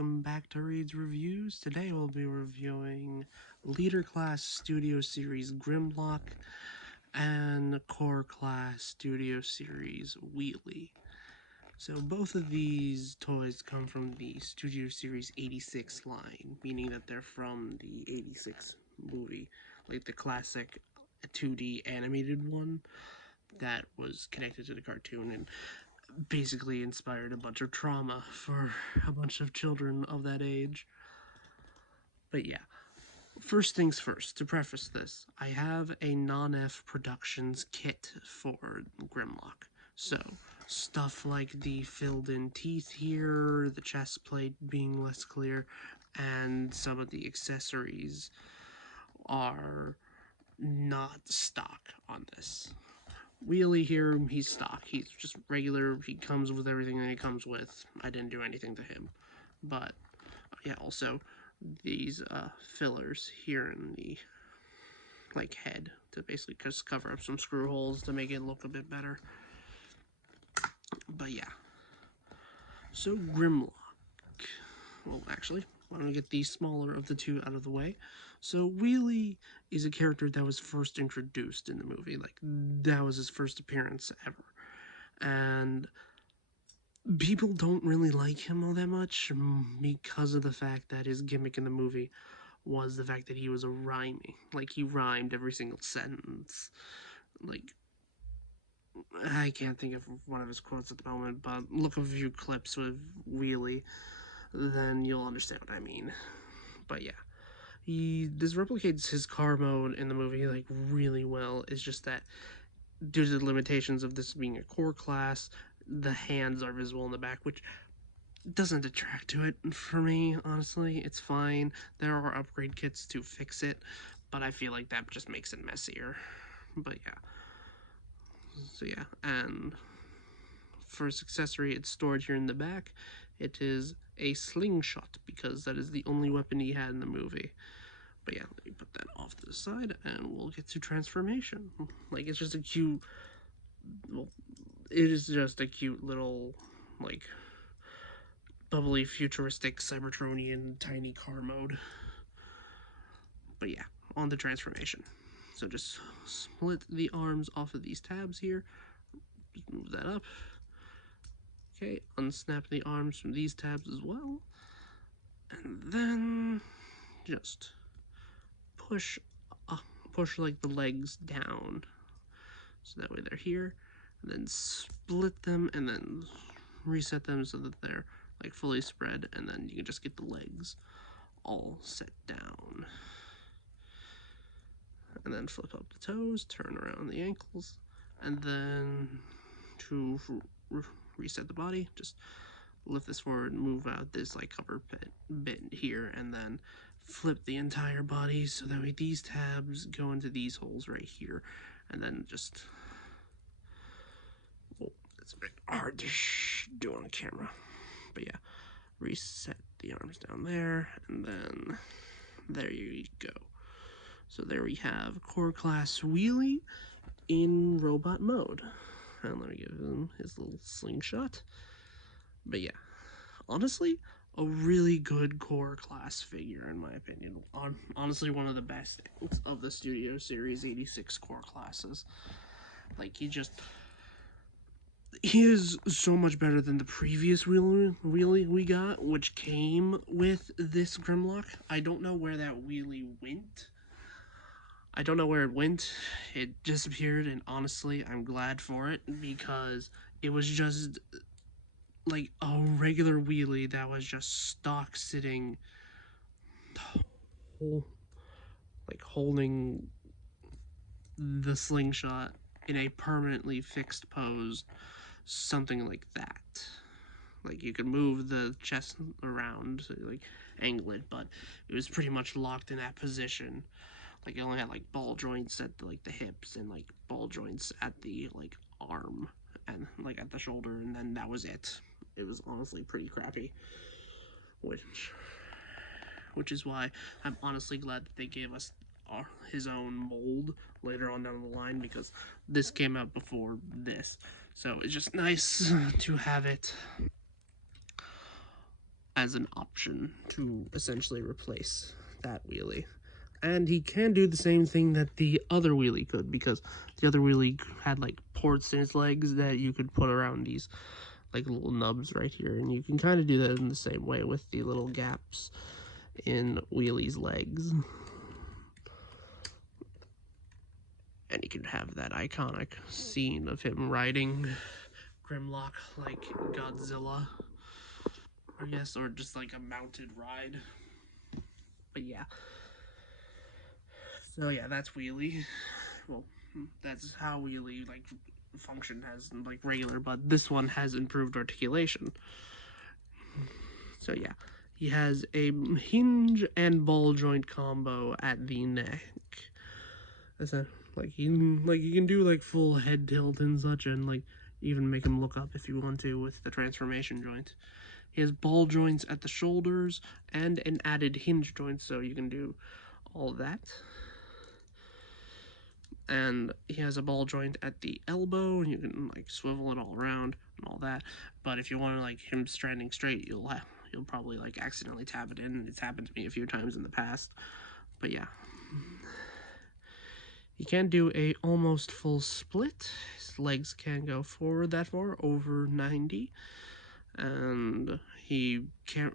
welcome back to Reed's Reviews. Today we'll be reviewing Leader Class Studio Series Grimlock and Core Class Studio Series Wheelie. So both of these toys come from the Studio Series 86 line, meaning that they're from the 86 movie, like the classic 2D animated one that was connected to the cartoon and basically inspired a bunch of trauma for a bunch of children of that age. But yeah, first things first, to preface this, I have a non-F Productions kit for Grimlock. So, stuff like the filled-in teeth here, the chest plate being less clear, and some of the accessories are not stock on this. Wheelie here, he's stock. He's just regular. He comes with everything that he comes with. I didn't do anything to him. But, yeah, also, these fillers here in the, head to basically just cover up some screw holes to make it look a bit better. But, yeah. So, Grimlock. Well, actually, why don't we get the smaller of the two out of the way? So Wheelie is a character that was first introduced in the movie. That was his first appearance ever. And people don't really like him all that much because of the fact that his gimmick in the movie was the fact that he was a rhyming. He rhymed every single sentence. I can't think of one of his quotes at the moment, but look up a few clips with Wheelie, then you'll understand what I mean. But yeah. This replicates his car mode in the movie really well. It's just that due to the limitations of this being a core class, the hands are visible in the back, which doesn't detract to it for me, honestly. It's fine. There are upgrade kits to fix it, but I feel like that just makes it messier. But yeah. So yeah, and for his accessory, it's stored here in the back. It is a slingshot, because that is the only weapon he had in the movie. But yeah, let me put that off to the side, and we'll get to transformation. It's just a cute, well, it is just a cute little, bubbly, futuristic, Cybertronian, tiny car mode. But yeah, on the transformation. So just split the arms off of these tabs here. Just move that up. Okay, unsnap the arms from these tabs as well. And then just push the legs down, so that way they're here, and then split them, and then reset them so that they're fully spread, and then you can just get the legs all set down. And then flip up the toes, turn around the ankles, and then to reset the body, just lift this forward, move out this cover bit here, and then flip the entire body so that way these tabs go into these holes right here, and then just, well, it's a bit hard to do on camera, but yeah, reset the arms down there, and then there you go. So there we have Core Class Wheelie in robot mode. And let me give him his little slingshot. But yeah, honestly, a really good core class figure in my opinion. Honestly, one of the best of the Studio Series 86 core classes. He is so much better than the previous Wheelie we got, which came with this Grimlock. I don't know where that Wheelie went. I don't know where it went. It disappeared, and honestly, I'm glad for it, because it was just a regular Wheelie that was just stock sitting, holding the slingshot in a permanently fixed pose, something like that. You could move the chest around, angle it, but it was pretty much locked in that position. It only had ball joints at the hips, and ball joints at the arm, and at the shoulder, and then that was it. It was honestly pretty crappy, which is why I'm honestly glad that they gave us his own mold later on down the line, because this came out before this, so it's just nice to have it as an option to essentially replace that wheelie. And he can do the same thing that the other wheelie could, because the other wheelie had like ports in its legs that you could put around these like little nubs right here, and you can kind of do that in the same way with the little gaps in Wheelie's legs. And you can have that iconic scene of him riding Grimlock like Godzilla, I guess, or just like a mounted ride. But yeah. So yeah, that's Wheelie. Well, that's how Wheelie like function has like regular, but this one has improved articulation. So yeah, he has a hinge and ball joint combo at the neck. That's a, like you can do like full head tilt and such, and like even make him look up if you want to with the transformation joint. He has ball joints at the shoulders and an added hinge joint, so you can do all that. And he has a ball joint at the elbow, and you can like swivel it all around and all that. But if you want like him standing straight, you'll probably like accidentally tap it in. It's happened to me a few times in the past. But yeah, he can do a almost full split. His legs can go forward that far, over 90, and he can't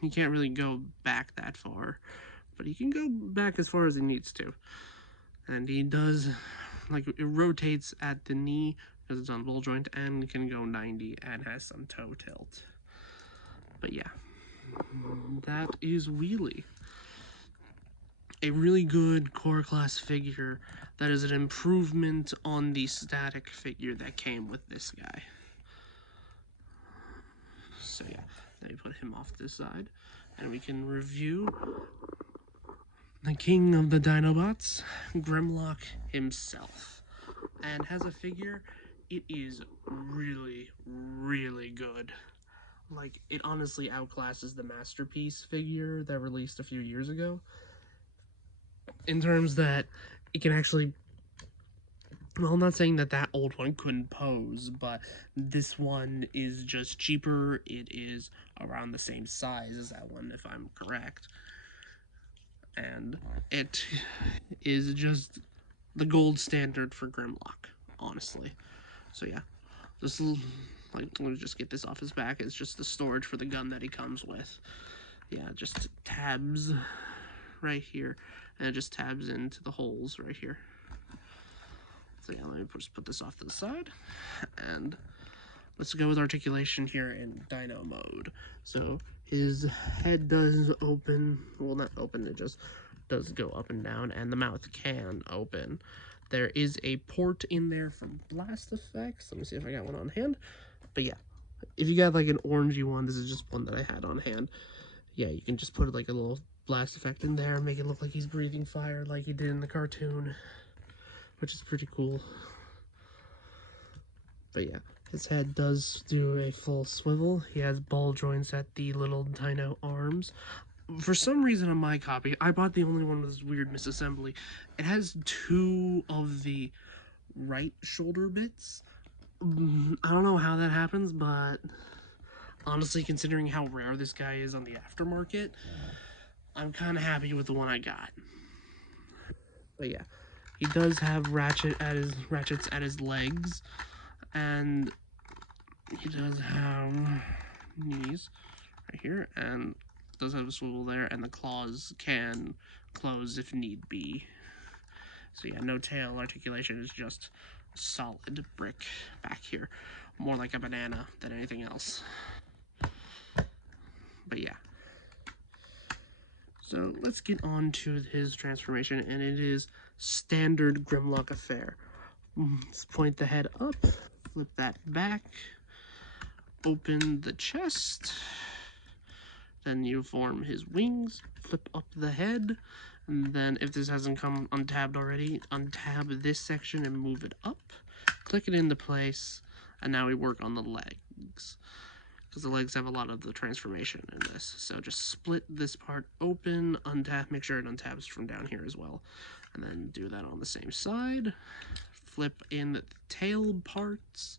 really go back that far, but he can go back as far as he needs to. And he does, like, it rotates at the knee because it's on ball joint, and can go 90 and has some toe tilt. But yeah, that is Wheelie. A really good core class figure that is an improvement on the static figure that came with this guy. So yeah, let me put him off this side, and we can review the king of the Dinobots, Grimlock himself. And has a figure, it is really, really good. Like, it honestly outclasses the Masterpiece figure that released a few years ago, in terms that it can actually, well, I'm not saying that that old one couldn't pose, but this one is just cheaper. It is around the same size as that one, if I'm correct. And it is just the gold standard for Grimlock, honestly. So yeah, this is, like, let me just get this off his back. It's just the storage for the gun that he comes with. Yeah, just tabs right here, and it just tabs into the holes right here. So yeah, let me just put this off to the side, and let's go with articulation here in Dino mode. So his head does open, well, not open, it just does go up and down, and the mouth can open. There is a port in there for blast effects. Let me see if I got one on hand. But yeah, if you got like an orangey one, this is just one that I had on hand. Yeah, you can just put like a little blast effect in there, make it look like he's breathing fire like he did in the cartoon, which is pretty cool. But yeah, his head does do a full swivel. He has ball joints at the little dino arms. For some reason on my copy, I bought the only one with this weird misassembly. It has two of the right shoulder bits. I don't know how that happens, but honestly, considering how rare this guy is on the aftermarket, I'm kind of happy with the one I got. But yeah, he does have ratchets at his legs, and he does have knees right here, and does have a swivel there, and the claws can close if need be. So yeah, no tail articulation, is just solid brick back here. More like a banana than anything else. But yeah. So let's get on to his transformation, and it is standard Grimlock affair. Let's point the head up, flip that back, open the chest, then you form his wings, flip up the head, and then if this hasn't come untabbed already, untab this section and move it up, click it into place, and now we work on the legs, because the legs have a lot of the transformation in this. So just split this part open, untap, make sure it untabs from down here as well, and then do that on the same side. Flip in the tail parts,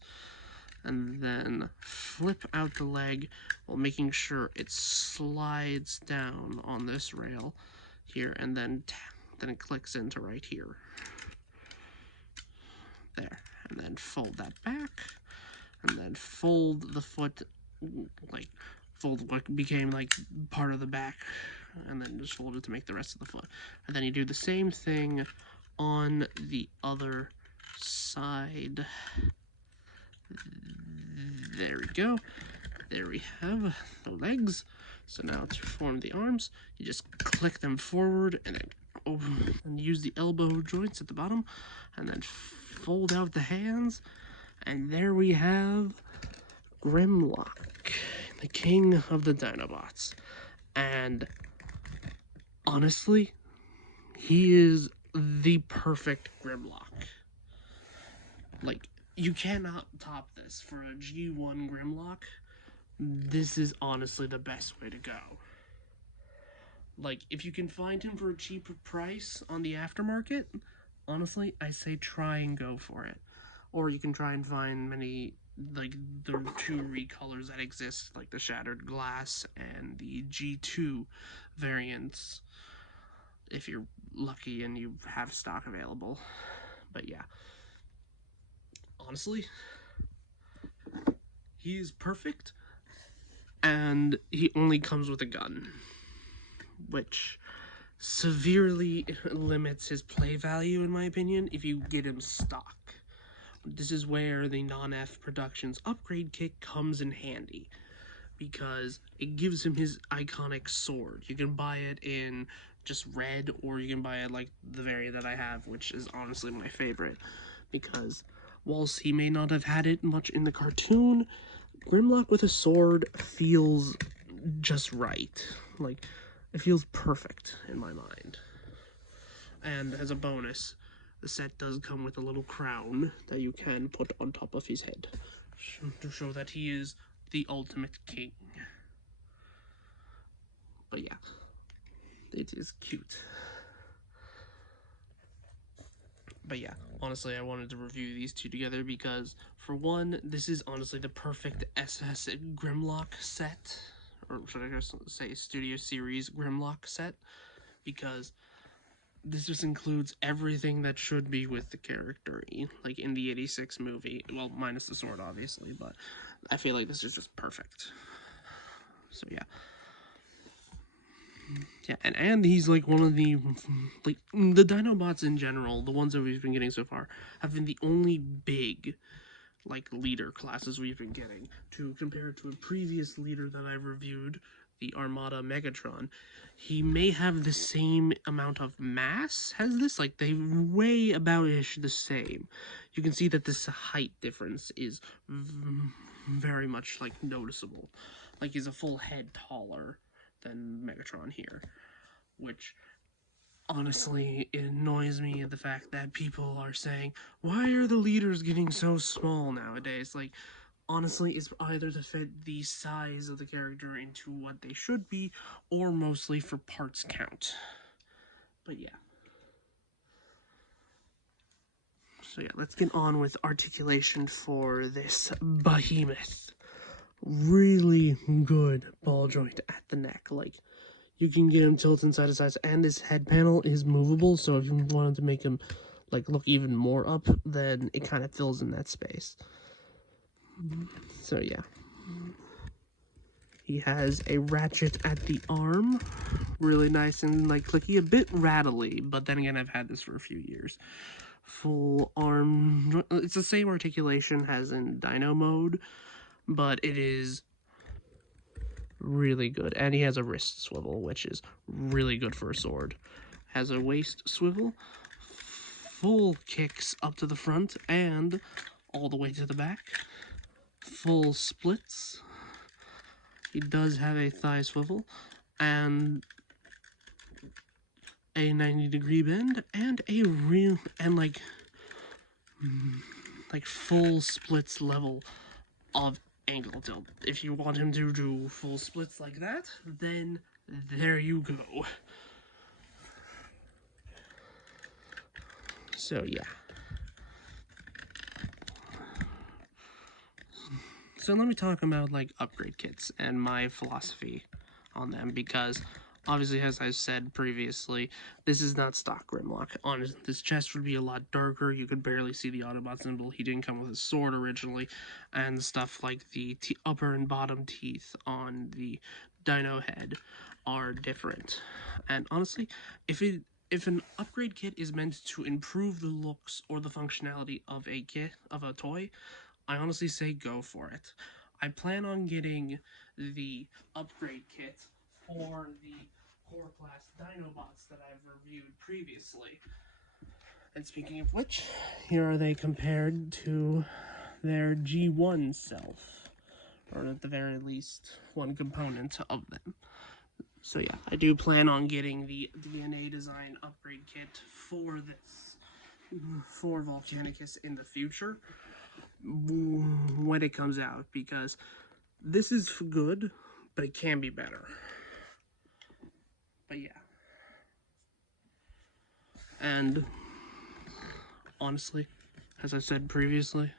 and then flip out the leg while making sure it slides down on this rail here, and then it clicks into right here. There, and then fold that back, and then fold the foot, like fold what became like part of the back, and then just fold it to make the rest of the foot. And then you do the same thing on the other side. There we go. There we have the legs. So now to form the arms, you just click them forward and then and use the elbow joints at the bottom, and then fold out the hands, and there we have Grimlock, the king of the Dinobots. And honestly, he is the perfect Grimlock. Like, you cannot top this. For a G1 Grimlock, this is honestly the best way to go. Like, if you can find him for a cheaper price on the aftermarket, honestly, I say try and go for it. Or you can try and find many, like, the two recolors that exist, like the Shattered Glass and the G2 variants, if you're lucky and you have stock available. But yeah, honestly, he is perfect, and he only comes with a gun, which severely limits his play value, in my opinion, if you get him stock. This is where the Non-F Productions upgrade kit comes in handy, because it gives him his iconic sword. You can buy it in just red, or you can buy it like the variant that I have, which is honestly my favorite, because whilst he may not have had it much in the cartoon, Grimlock with a sword feels just right. Like, it feels perfect in my mind. And as a bonus, the set does come with a little crown that you can put on top of his head to show that he is the ultimate king. But yeah, it is cute. But yeah, honestly, I wanted to review these two together because, for one, this is honestly the perfect SS Grimlock set, or should I just say Studio Series Grimlock set, because this just includes everything that should be with the character, like in the 86 movie. Well, minus the sword, obviously, but I feel like this is just perfect. So yeah. Yeah, and he's like one of the, like, the Dinobots in general, the ones that we've been getting so far, have been the only big, like, leader classes we've been getting. To compare it to a previous leader that I've reviewed, the Armada Megatron, he may have the same amount of mass as this, like, they weigh about-ish the same. You can see that this height difference is very much, like, noticeable. Like, he's a full head taller than Megatron here, which honestly, it annoys me the fact that people are saying, why are the leaders getting so small nowadays? Like, honestly, it's either to fit the size of the character into what they should be, or mostly for parts count. But yeah. So yeah, let's get on with articulation for this behemoth. Really good ball joint at the neck. Like, you can get him tilted side to side, and his head panel is movable, so if you wanted to make him, like, look even more up, then it kind of fills in that space. So yeah. He has a ratchet at the arm, really nice and, like, clicky, a bit rattly, but then again, I've had this for a few years. Full arm, it's the same articulation as in Dino mode, but it is really good. And he has a wrist swivel, which is really good for a sword. Has a waist swivel, full kicks up to the front and all the way to the back, full splits. He does have a thigh swivel and a 90-degree bend and a real, and like full splits level of angle tilt. If you want him to do full splits like that, then there you go. So yeah. So let me talk about like upgrade kits and my philosophy on them, because obviously, as I said previously, this is not stock Grimlock. This chest would be a lot darker. You could barely see the Autobot symbol. He didn't come with a sword originally, and stuff like the upper and bottom teeth on the Dino head are different. And honestly, if an upgrade kit is meant to improve the looks or the functionality of a toy, I honestly say go for it. I plan on getting the upgrade kit for the core class Dinobots that I've reviewed previously. And speaking of which, here are they compared to their G1 self, or at the very least, one component of them. So yeah, I do plan on getting the DNA design upgrade kit for Volcanicus in the future when it comes out, because this is good, but it can be better. But yeah. And honestly, as I said previously,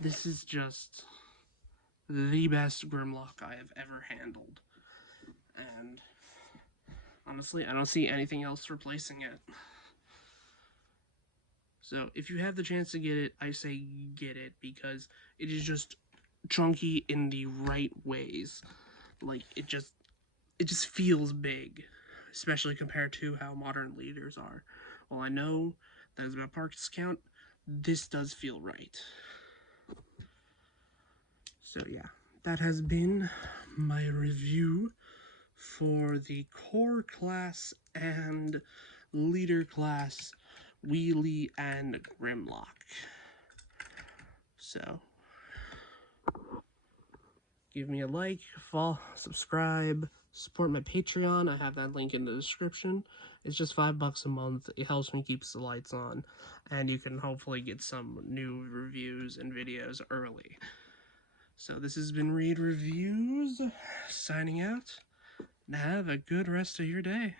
this is just the best Grimlock I have ever handled. And honestly, I don't see anything else replacing it. So if you have the chance to get it, I say get it, because it is just chunky in the right ways. Like, it just feels big, especially compared to how modern leaders are. While I know that is about park discount, this does feel right. So yeah, that has been my review for the core class and leader class Wheelie and Grimlock. So give me a like, follow, subscribe, support my Patreon. I have that link in the description. It's just $5 a month. It helps me keep the lights on, and you can hopefully get some new reviews and videos early. So this has been Reed Reviews, signing out, and have a good rest of your day.